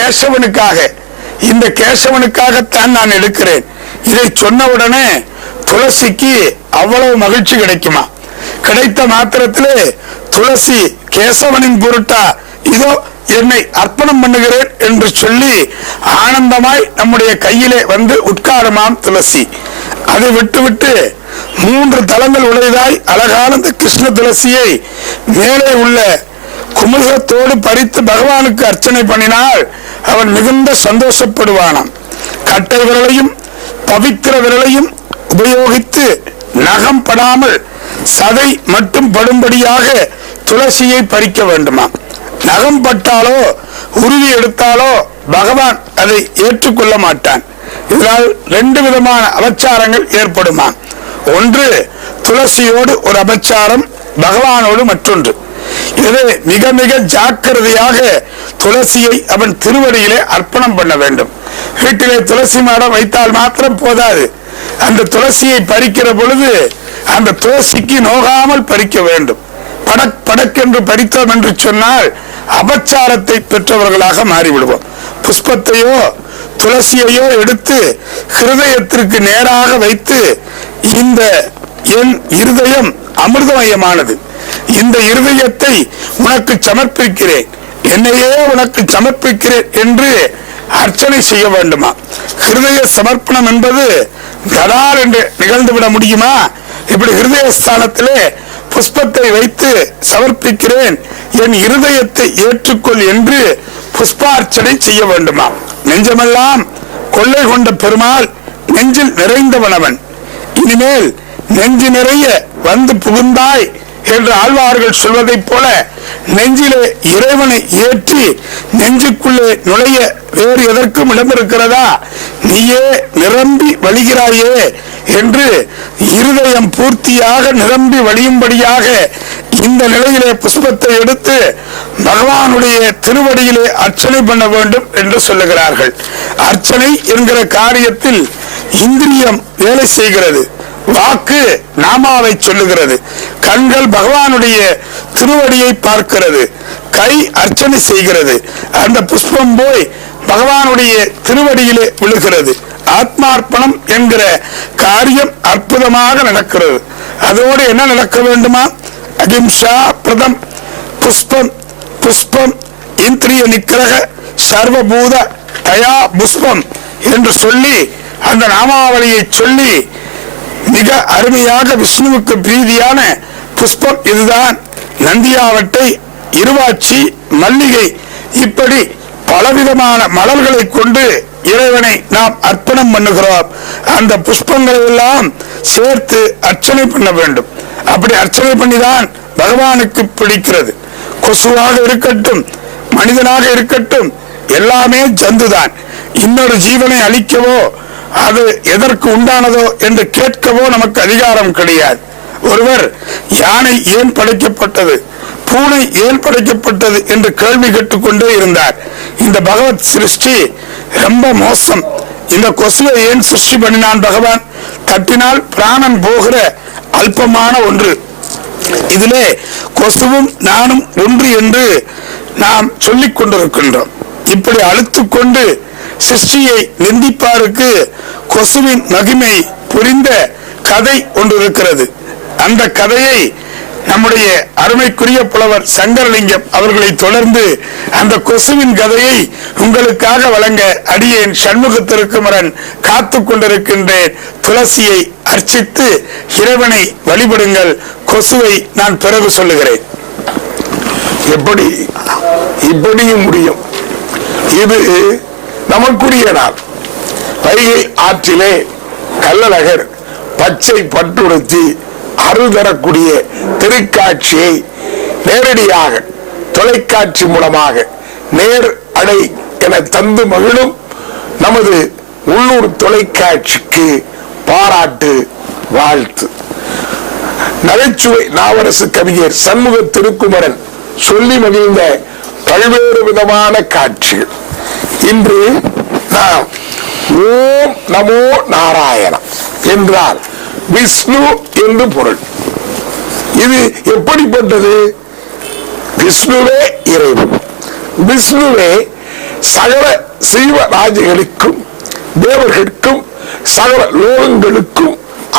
கேசவனுக்காக, இந்த கேசவனுக்காகத்தான் நான் எடுக்கிறேன். இதை சொன்ன உடனே துளசிக்கு அவ்வளவு மகிழ்ச்சி கிடைக்குமா? கிடைத்த மாத்திரத்திலே துளசி கேசவனின் பொருட்டா இதோ என்னை அர்ப்பணம் பண்ணுகிறேன் என்று சொல்லி ஆனந்தமாய் நம்முடைய கையிலே வந்து உட்காருமாம் துளசி. அதை விட்டுவிட்டு 3 தலங்கள் உடையதாய் அழகான இந்த கிருஷ்ண துளசியை மேலே உள்ள குமுகத்தோடு பறித்து பகவானுக்கு அர்ச்சனை பண்ணினால் அவன் மிகுந்த சந்தோஷப்படுவானாம். கட்டை விரலையும் பவித்திர விரலையும் உபயோகித்து நகம் படாமல் சதை மட்டும் படும்படியாக துளசியை பறிக்க வேண்டுமா? நகம் பட்டாலோ உருவி எடுத்தாலோ பகவான் அதை ஏற்றுக்கொள்ள மாட்டான். இதனால் 2 விதமான அபச்சாரங்கள் ஏற்படுமா? ஒன்று துளசியோடு ஒரு அபச்சாரம், பகவானோடு மற்றொன்று. இதை மிக மிக ஜாக்கிரதையாக துளசியை அவன் திருவடியிலே அர்ப்பணம் பண்ண வேண்டும். வீட்டிலே துளசி மாடம் வைத்தால் மாத்திரம் போதாது, அந்த துளசியை பறிக்கிற பொழுது அந்த துளசிக்கு நோகாமல் பறிக்க வேண்டும். படக் படக்கென்று பறித்தோம் என்று சொன்னால் அபச்சாரத்தை பெற்றவர்களாக மாறிவிடுவோம். புஷ்பத்தையோ துளசியையோ எடுத்து ஹிருதயத்திற்கு நேராக வைத்து, இந்த என் இருதயம் அமிர்தமயமானது, இந்த இருதயத்தை உனக்கு சமர்ப்பிக்கிறேன், என்னையே உனக்கு சமர்ப்பிக்கிறேன் என்று அர்ச்சனை செய்ய வேண்டுமா? ஹிருதய சமர்ப்பணம் என்பது கடார் என்று நிகழ்ந்துவிட முடியுமா? இப்படி ஹிருதய ஸ்தானத்திலே புஷ்பத்தை வைத்து சமர்ப்பிக்கிறேன், என் இருதயத்தை ஏற்றுக்கொள் என்று புஷ்பார்ச்சனை செய்ய வேண்டுமா? நெஞ்சமெல்லாம் கொள்ளை கொண்ட பெருமாள் நெஞ்சில் நிறைந்தவனவன், இனிமேல் நெஞ்சு நிறைய வந்து புகுந்தாய் என்று ஆழ்வார்கள் சொல்வதை போல நெஞ்சிலே இறைவனை ஏற்றி நெஞ்சுக்குள்ளே நுழைய வேறு எதற்கும் இடம் இருக்கிறதா? நீயே நிரம்பி வழிகிறாயே என்று இருதயம் பூர்த்தியாக நிரம்பி வழியும்படியாக இந்த நிலையிலே புஷ்பத்தை எடுத்து பகவானுடைய திருவடியிலே அர்ச்சனை பண்ண வேண்டும் என்று சொல்லுகிறார்கள். அர்ச்சனை என்கிற காரியத்தில் இந்திரியம் வேலை செய்கிறது, வாக்கு நாமாவை சொல்லுகிறது, கண்கள் பகவானுடைய திருவடியை பார்க்கிறது, கை அர்ச்சனை செய்கிறது, அந்த புஷ்பம் போய் பகவானுடைய திருவடியிலே விழுகிறது. ஆத்மார்ப்பணம் என்கிற காரியம் அற்புதமாக நடக்கிறது. அதோடு என்ன நடக்க வேண்டுமா? அகிம்சா பிரதம் புஷ்பம் புஷ்பம் இந்திரிய நிக்கிரக சர்வபூத தயா புஷ்பம் என்று சொல்லி அந்த நாமாவளியை சொல்லி மிக அருமையாக விஷ்ணுவுக்கு பிரீதியான புஷ்பம் இதுதான். நந்தியாவட்டை, இருவாட்சி, மல்லிகை, இப்படி பலவிதமான மலர்களை கொண்டு இறைவனை நாம் அர்ப்பணம் பண்ணுகிறோம். அந்த புஷ்பங்களை எல்லாம் சேர்த்து அர்ச்சனை பண்ண வேண்டும். அப்படி அர்ச்சனை பண்ணிதான் பகவானுக்கு பிடிக்கிறது. கொசுவாக இருக்கட்டும், மனிதனாக இருக்கட்டும், எல்லாமே ஜந்துதான். இன்னொரு ஜீவனை அழிக்கவோ அது எதற்கு உண்டானதோ என்று கேட்கவோ நமக்கு அதிகாரம் கிடையாது. ஒருவர் யானை ஏன் படைக்கப்பட்டது, பூனை ஏன் படைக்கப்பட்டது என்று கேள்வி கேட்டுக்கொண்டே இருந்தார். இந்த பகவத் சிருஷ்டி ரொம்ப மோசம், இந்த கொசுவை ஏன் சிருஷ்டி பண்ணினான் பகவான்? தட்டினால் பிராணன் போகிற அல்பமான ஒன்று, இதிலே கொசுவும் நானும் ஒன்று என்று நாம் சொல்லிக் கொண்டிருக்கின்றோம். இப்படி அழுத்துக்கொண்டு சிருஷ்டியை நிந்திப்பாருக்கு கொசுவின் மகிமை புரிந்த கதை ஒன்று இருக்கிறது. அந்த கதையை நம்முடைய அருமைக்குரிய புலவர் சங்கரலிங்கம் அவர்களை தொடர்ந்து அந்த கொசுவின் கதையை உங்களுக்காக வழங்க அடியேன் சண்முக திருக்குமரன் காத்து கொண்டிருக்கின்றேன். துளசியை அர்ச்சித்து இறைவனை வழிபடுங்கள். கொசுவை நான் பிறகு சொல்லுகிறேன். எப்படி இப்படியும் முடியும். இது நமக்குரிய நாள். வைகை ஆற்றிலே கள்ளழகர் பச்சை பட்டுடுத்தி அருள் தரக்கூடிய திருக்காட்சியை நேரடியாக தொலைக்காட்சி மூலமாக நேர் அடை என தந்து மகிழும் நமது உள்ளூர் தொலைக்காட்சிக்கு பாராட்டு, வாழ்த்து. நகைச்சுவை நாவரசு கவிஞர் சண்முக திருக்குமரன் சொல்லி மகிழ்ந்த பல்வேறு விதமான காட்சிகள். இன்று நாம் ஓம் நமோ நாராயணம் என்றால் விஷ்ணு என்று பொருள். இது எப்படிப்பட்டது? விஷ்ணுவே இறைவன், விஷ்ணுவே சகல சீவராஜிகளுக்கும் தேவர்களுக்கும் சகல லோகங்களுக்கும்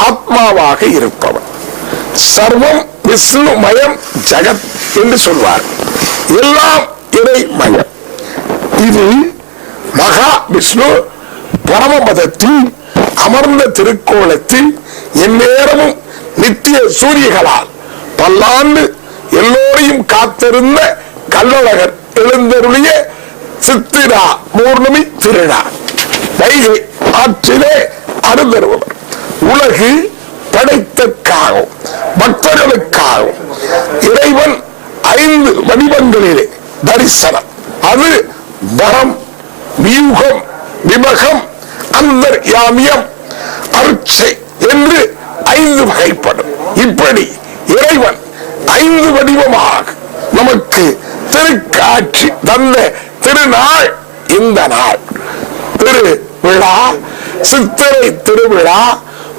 ஆத்மாவாக இருப்பவர். சர்வம் விஷ்ணுமயம் ஜகத் என்று சொல்வார். எல்லாம் இறைமயம். இது மகா விஷ்ணு பரமபதத்தில் அமர்ந்த திருக்கோலத்தில் எந்நேரமும் நித்திய சூரியகளால் பல்லாண்டு எல்லோரையும் காத்திருந்த கள்ளழகர் எழுந்தருளிய சித்திரா பௌர்ணமி திருநாள். வைகை ஆற்றிலே அருந்தருவர். உலகு படைத்தற்காகவும் பக்தர்களுக்காகவும் இறைவன் 5 வடிவங்களிலே தரிசனம். அது வரம், வியூகம், விபகம், அந்தர்யாமியம், அருட்சை என்று 5 வகைப்படும். இப்படி இறைவன் 5 வடிவமாக நமக்கு திருக்காட்சி தந்த திருநாள் இந்த நாள். திருவிழா, சித்திரை திருவிழா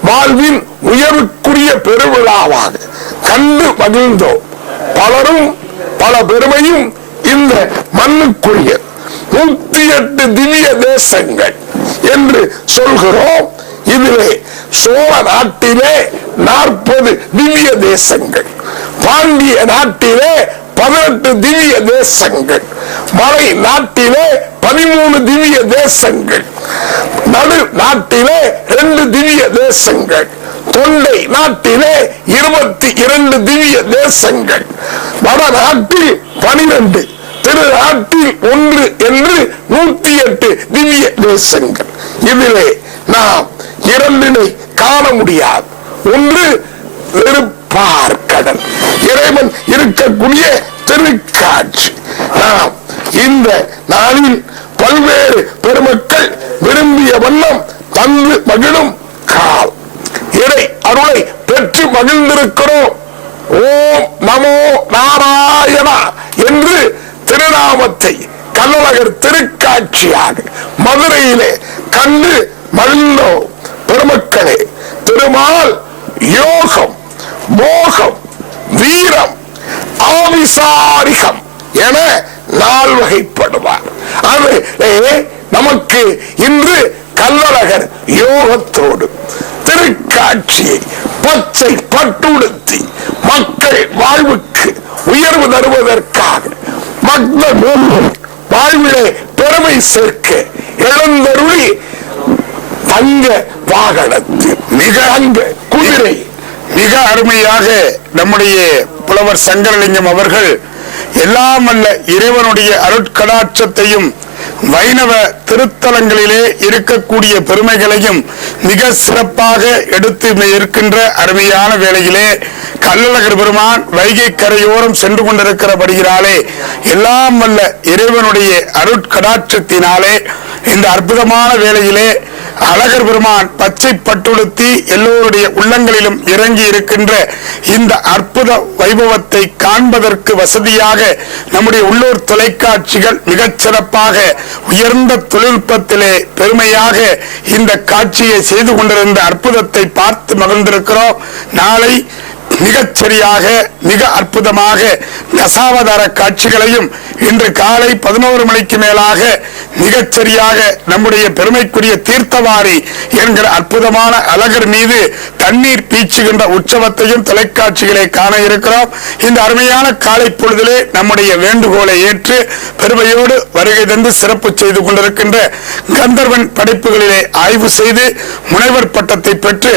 வாழ்வின் உயர்வுக்குரிய பெருவிழாவாக கண்டு மகிழ்ந்தோம். பலரும் பல பெருமையும் இந்த மண்ணுக்குரிய 108 திவ்ய தேசங்கள் என்று சொல்கிறோம். இதிலே சோழ நாட்டிலே 40 திவ்ய தேசங்கள், பாண்டிய நாட்டிலே 18 திவ்ய தேசங்கள், மலை நாட்டிலே 13 திவ்ய தேசங்கள், நடு நாட்டிலே 2 திவ்ய தேசங்கள், தொண்டை நாட்டிலே 22 திவ்ய தேசங்கள், வடநாட்டில் 12, திருநாட்டில் 1 என்று 108 திவ்ய தேசங்கள். இதிலே நாம் 2 காண முடியாது. ஒன்று திருப்பார்கடல், இறைவன் இருக்கக்கூடிய திருக்காட்சி. நாம் இந்த நாளில் பல்வேறு பெருமக்கள் விரும்பிய வண்ணம் தந்து மகிழும் கால் இறை அருளை பெற்று மகிழ்ந்திருக்கிறோம். ஓம் நமோ நாராயணா என்று திருநாமத்தை கள்ளழகர் திருக்காட்சியாக மதுரையிலே கண்டு மகிழ்ந்தோம். பெருமக்களே, திருமால் யோகம், மோகம், வீரம், ஆவிசாரிகம் என 4 வகைப்படுவார். அது நமக்கு இன்று கள்ளழகர் யோகத்தோடு திருக்காட்சியை பச்சை பட்டுடுத்தி மக்கள் வாழ்வுக்கு உயர்வு தருவதற்காக மக்கள் வாழ்விலே பெருமை சேர்க்க எழுந்தருளி தங்க வாகனத்தில் மிக அங்க குதிரை மிக அருமையாக நம்முடைய புலவர் சங்கரலிங்கம் அவர்கள் எல்லாம் அல்ல இறைவனுடைய அருட்கடாட்சத்தையும் வைணவ திருத்தலங்களிலே இருக்கக்கூடிய பெருமைகளையும் மிக சிறப்பாக எடுத்து இருக்கின்ற அருமையான வேளையிலே கள்ளழகர் பெருமான் வைகை கரையோரம் சென்று கொண்டிருக்கிறபடியினாலே எல்லாம் அல்ல இறைவனுடைய அருட்கடாட்சத்தினாலே இந்த அற்புதமான வேளையிலே அழகர் பெருமான் பச்சை பட்டுடுத்தி எல்லோருடைய உள்ளங்களிலும் இறங்கி இருக்கின்ற இந்த அற்புத வைபவத்தை காண்பதற்கு வசதியாக நம்முடைய உள்ளூர் தொலைக்காட்சிகள் மிகச் சிறப்பாக உயர்ந்த தொழில்நுட்பத்திலே பெருமையாக இந்த காட்சியை செய்து கொண்டிருந்த அற்புதத்தை பார்த்து மகிழ்ந்திருக்கிறோம். நாளை மிகச் சரியாக மிக அற்புதமாக தசாவதார காட்சிகளையும் இன்று காலை 11 மணிக்கு மேலாக மிகச் சரியாக நம்முடைய பெருமைக்குரிய தீர்த்தவாரி என்கிற அற்புதமான அழகர் மீது தண்ணீர் பீச்சுகின்ற உற்சவத்தையும் தொலைக்காட்சிகளை காண இருக்கிறோம். இந்த அருமையான காலை பொழுதிலே நம்முடைய வேண்டுகோளை ஏற்று பெருமையோடு வருகை தந்து சிறப்பு செய்து கொண்டிருக்கின்ற கந்தர்வன் படைப்புகளிலே ஆய்வு செய்து முனைவர் பட்டத்தை பெற்று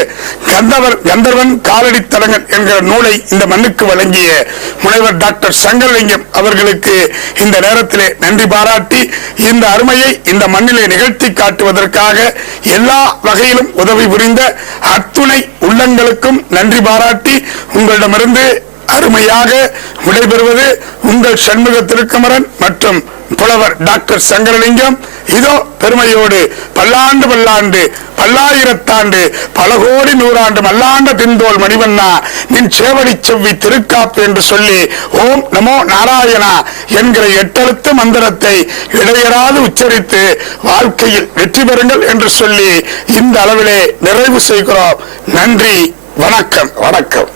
கந்தர்வன் காலடி தலங்கள் என்கிற நூலை இந்த மண்ணுக்கு வழங்கிய முனைவர் டாக்டர் சங்கரலிங்கம் அவர்களுக்கு இந்த நேரத்திலே நன்றி பாராட்டி இந்த அருமையை இந்த மண்ணிலே நிகழ்த்தி காட்டுவதற்காக எல்லா வகையிலும் உதவி புரிந்த அத்துணை உள்ளங்களுக்கும் நன்றி பாராட்டி உங்களிடமிருந்து அருமையாக விடைபெறுவது உங்கள் சண்முக திருக்குமரன் மற்றும் புலவர் டாக்டர் சங்கரலிங்கம். இதோ பெருமையோடு பல்லாண்டு பல்லாண்டு பல்லாயிரத்தாண்டு பல கோடி நூறாண்டு மல்லாண்ட தின்தோல் மணிவண்ணா நின் சேவடி செவ்வி திருக்காப்பு என்று சொல்லி ஓம் நமோ நாராயணா என்கிற 8 எழுத்து மந்திரத்தை இடையராது உச்சரித்து வாழ்க்கையில் வெற்றி பெறுங்கள் என்று சொல்லி இந்த அளவிலே நிறைவு செய்கிறோம். நன்றி, வணக்கம். வணக்கம்.